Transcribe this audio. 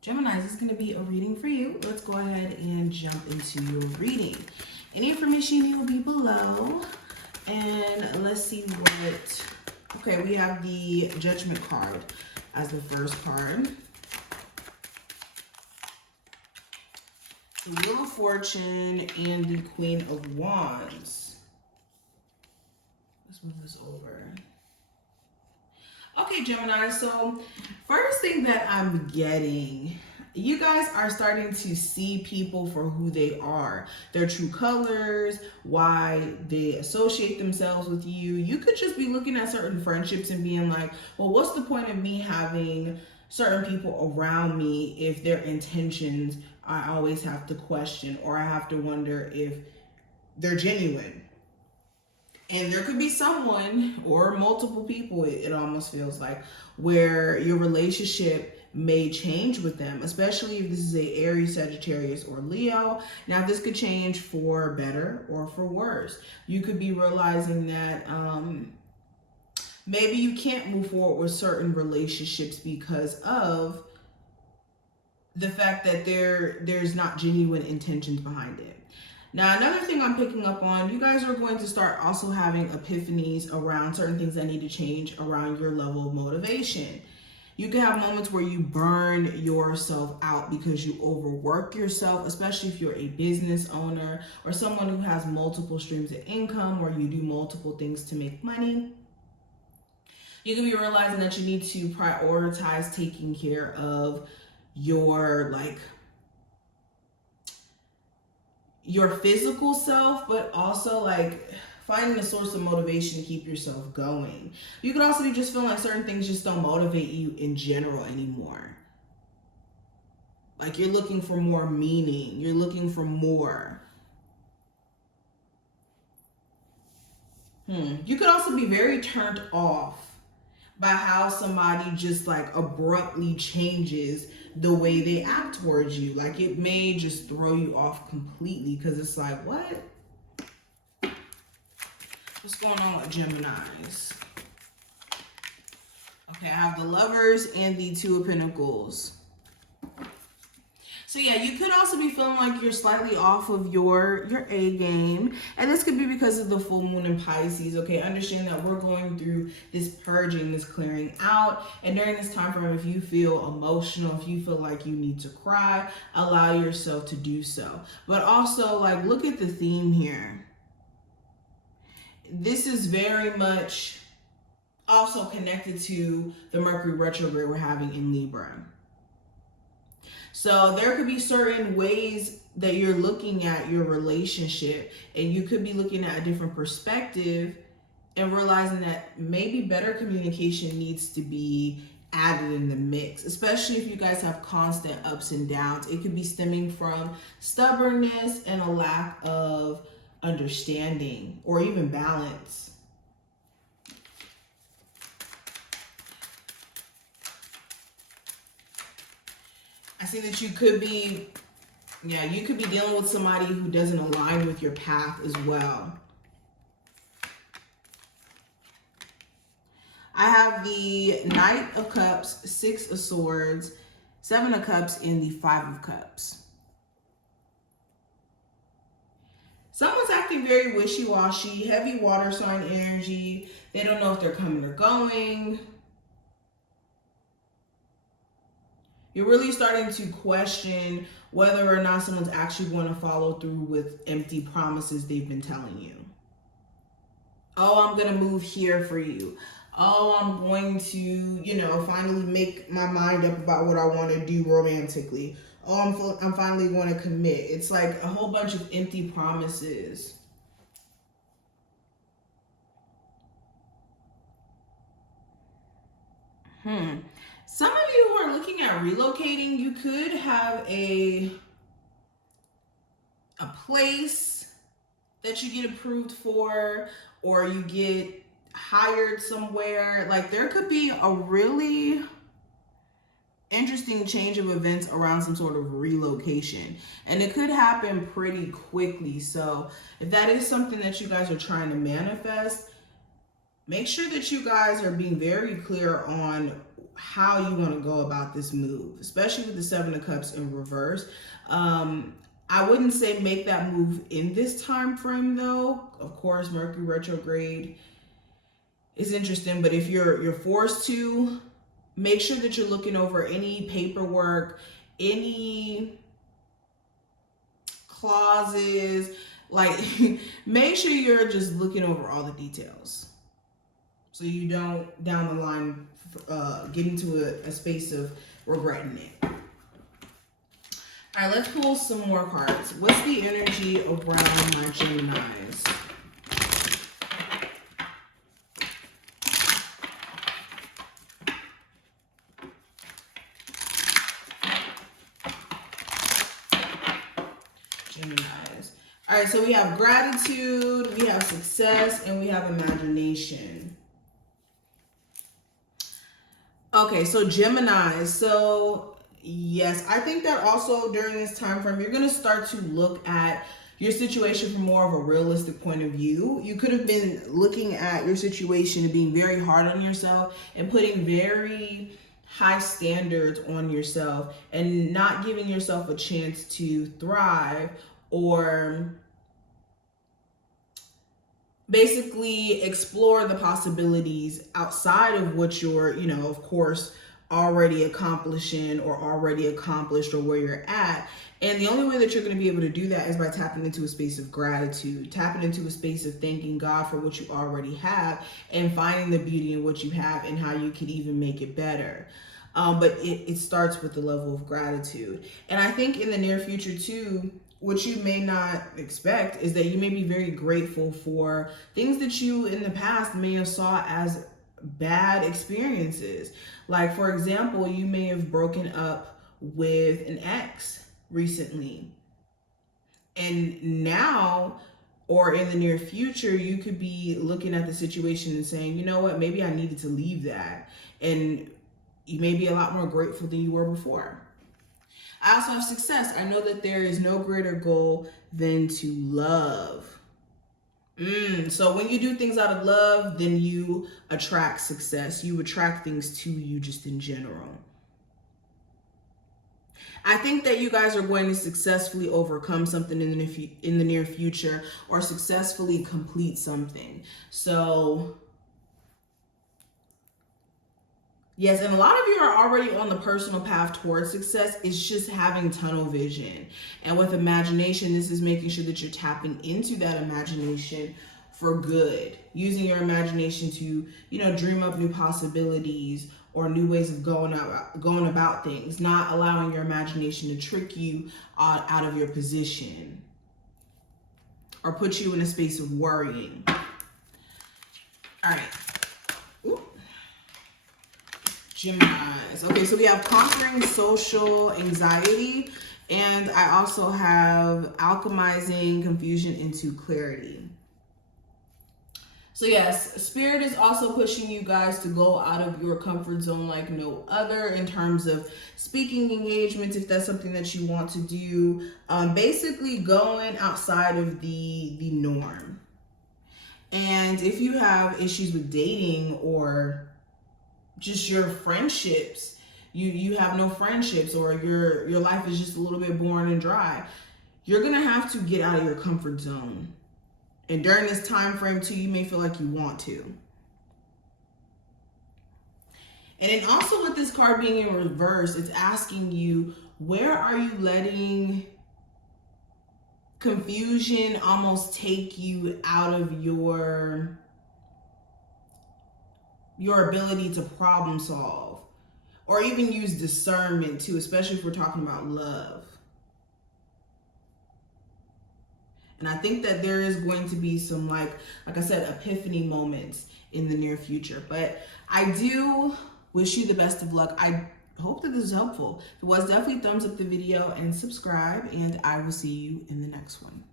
Gemini, this is going to be a reading for you. Let's go ahead and jump into your reading. Any information you need will be below. And let's see what... Okay, we have the Judgment card as the first card. The Wheel of Fortune and the Queen of Wands. Let's move this over. Okay, Gemini, so first thing that I'm getting, you guys are starting to see people for who they are, their true colors, why they associate themselves with you. You could just be looking at certain friendships and being like, well, what's the point of me having certain people around me if their intentions I always have to question, or I have to wonder if they're genuine. And there could be someone or multiple people, it almost feels like, where your relationship may change with them, especially if this is a Aries, Sagittarius, or Leo. Now, this could change for better or for worse. You could be realizing that maybe you can't move forward with certain relationships because of the fact that there's not genuine intentions behind it. Now, another thing I'm picking up on, you guys are going to start also having epiphanies around certain things that need to change around your level of motivation. You can have moments where you burn yourself out because you overwork yourself, especially if you're a business owner or someone who has multiple streams of income or you do multiple things to make money. You can be realizing that you need to prioritize taking care of your physical self, but also finding a source of motivation to keep yourself going. You could also be just feeling like certain things just don't motivate you in general anymore. Like you're looking for more meaning, you're looking for more. You could also be very turned off by how somebody just abruptly changes the way they act towards you. Like it may just throw you off completely because it's like, what? What's going on with Geminis? Okay, I have the Lovers and the Two of Pentacles. So yeah, you could also be feeling like you're slightly off of your A game. And this could be because of the full moon in Pisces, okay? Understand that we're going through this purging, this clearing out. And during this time frame, if you feel emotional, if you feel like you need to cry, allow yourself to do so. But also, look at the theme here. This is very much also connected to the Mercury retrograde we're having in Libra. So there could be certain ways that you're looking at your relationship, and you could be looking at a different perspective and realizing that maybe better communication needs to be added in the mix, especially if you guys have constant ups and downs. It could be stemming from stubbornness and a lack of understanding or even balance. I see that you could be dealing with somebody who doesn't align with your path as well. I have the Knight of Cups, Six of Swords, Seven of Cups, and the Five of Cups. Someone's acting very wishy-washy, heavy water sign energy. They don't know if they're coming or going. You're really starting to question whether or not someone's actually going to follow through with empty promises they've been telling you. Oh, I'm going to move here for you. Oh, I'm going to, finally make my mind up about what I want to do romantically. Oh, I'm finally going to commit. It's like a whole bunch of empty promises. Some of you who are looking at relocating, you could have a place that you get approved for, or you get hired somewhere. There could be a really interesting change of events around some sort of relocation, and it could happen pretty quickly. So if that is something that you guys are trying to manifest, make sure that you guys are being very clear on how you want to go about this move, especially with the Seven of Cups in reverse. I wouldn't say make that move in this time frame though. Of course, Mercury retrograde is interesting, but if you're forced to, make sure that you're looking over any paperwork, any clauses, like make sure you're just looking over all the details so you don't down the line get into a space of regretting it. All right, let's pull some more cards. What's the energy around my Geminis? Geminis. All right, so we have gratitude, we have success, and we have imagination. Okay, so Gemini. So yes, I think that also during this time frame, you're going to start to look at your situation from more of a realistic point of view. You could have been looking at your situation and being very hard on yourself and putting very high standards on yourself and not giving yourself a chance to thrive or basically explore the possibilities outside of what you're, you know, of course, already accomplishing or already accomplished or where you're at. And the only way that you're going to be able to do that is by tapping into a space of gratitude, tapping into a space of thanking God for what you already have and finding the beauty in what you have and how you could even make it better. But it starts with the level of gratitude. And I think in the near future too, what you may not expect is that you may be very grateful for things that you in the past may have saw as bad experiences. Like, for example, you may have broken up with an ex recently. And now, or in the near future, you could be looking at the situation and saying, you know what, maybe I needed to leave that. And you may be a lot more grateful than you were before. I also have success. I know that there is no greater goal than to love. So when you do things out of love, then you attract success. You attract things to you just in general. I think that you guys are going to successfully overcome something in the near future or successfully complete something. So yes, and a lot of you are already on the personal path towards success. It's just having tunnel vision. And with imagination, this is making sure that you're tapping into that imagination for good. Using your imagination to, you know, dream up new possibilities or new ways of going about things. Not allowing your imagination to trick you out of your position or put you in a space of worrying. All right. Ooh. Geminis. Okay, so we have conquering social anxiety, and I also have alchemizing confusion into clarity. So yes, Spirit is also pushing you guys to go out of your comfort zone like no other in terms of speaking engagements, if that's something that you want to do. Basically going outside of the norm. And if you have issues with dating or just your friendships, you have no friendships, or your life is just a little bit boring and dry, you're gonna have to get out of your comfort zone. And during this time frame too, you may feel like you want to. And then also with this card being in reverse, it's asking you, where are you letting confusion almost take you out of your ability to problem solve or even use discernment too, especially if we're talking about love. And I think that there is going to be some, like I said, epiphany moments in the near future. But I do wish you the best of luck. I hope that this is helpful. If it was, definitely thumbs up the video and subscribe, and I will see you in the next one.